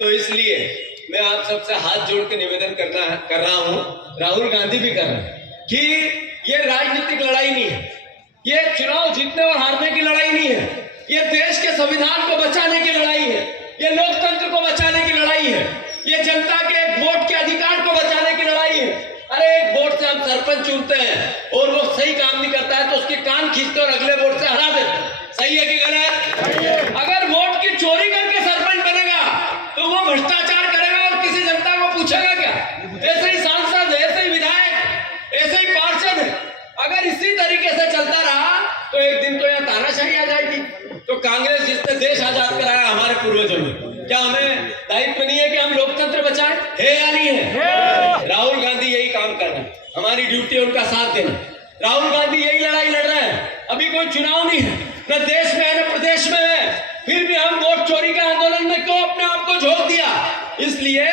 तो इसलिए मैं आप सबसे हाथ जोड़ के निवेदन कर रहा हूं, राहुल गांधी भी कर रहे हैं कि ये राजनीतिक लड़ाई नहीं है, ये चुनाव जीतने और हारने की लड़ाई नहीं है, ये देश के संविधान को बचाने की लड़ाई है, ये लोकतंत्र को बचाने की लड़ाई है, ये जनता के एक वोट के अधिकार को बचाने की लड़ाई है। अरे एक वोट से हम सरपंच चुनते हैं और वो सही काम नहीं करता है तो उसके कान खींचते और अगले वोट से हरा देते। सही है कि गलत? अगर वोट की चोरी करके सरपंच बनेगा तो वो भ्रष्टाचार करेगा और किसी जनता को पूछेगा क्या? ऐसे ही सांसद, ऐसे ही विधायक, ऐसे ही पार्षद है। अगर इसी तरीके से चलता रहा तो एक दिन तो यहाँ तानाशाही आ जाएगी। तो कांग्रेस जिसने देश आजाद कराया हमारे पूर्वजों ने, क्या हमें दायित्व नहीं है कि हम लोकतंत्र बचाएं? है या नहीं है? राहुल गांधी यही काम कर रहे हैं, हमारी ड्यूटी है उनका साथ देना। राहुल गांधी यही लड़ाई लड़ रहे हैं। अभी कोई चुनाव नहीं है, न देश में है न प्रदेश में है, फिर भी हम वोट चोरी के आंदोलन में क्यों अपने आप को झोंक दिया? इसलिए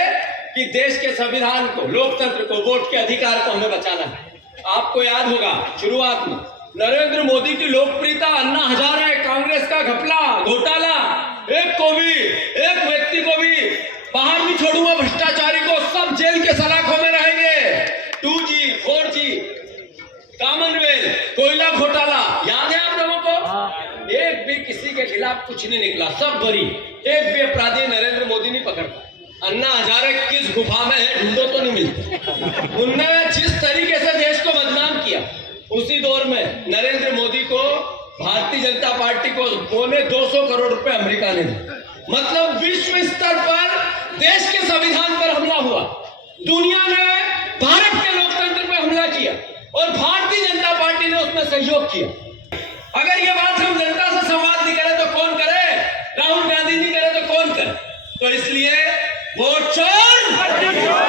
कि देश के संविधान को, लोकतंत्र को, वोट के अधिकार को हमें बचाना है। आपको याद होगा शुरुआत में नरेंद्र मोदी की लोकप्रियता, अन्ना हजारे, कांग्रेस का घपला घोटाला, एक व्यक्ति को भी बाहर नहीं छोड़ूंगा, भ्रष्टाचारी को सब जेल के सलाखों में रहेंगे। 2G, 4G, कॉमनवेल्थ, कोयला घोटाला, याद है आप लोगों को? एक भी किसी के खिलाफ कुछ नहीं निकला, सब बरी। एक भी अपराधी नरेंद्र मोदी नहीं पकड़ता। अन्ना हजारे किस गुफा में है ढूंढो तो नहीं मिलता। उनने जिस तरीके से देश को बदनाम किया, उसी दौर में नरेंद्र मोदी को, भारतीय जनता पार्टी को 250 करोड़ रुपए अमेरिका ने दिए। मतलब विश्व स्तर पर देश के संविधान पर हमला हुआ, दुनिया ने भारत के लोकतंत्र पर हमला किया और भारतीय जनता पार्टी ने उसमें सहयोग किया। अगर ये बात हम जनता से संवाद नहीं करें तो कौन करे? राहुल गांधी नहीं करे तो कौन करे? तो इसलिए वोट चोर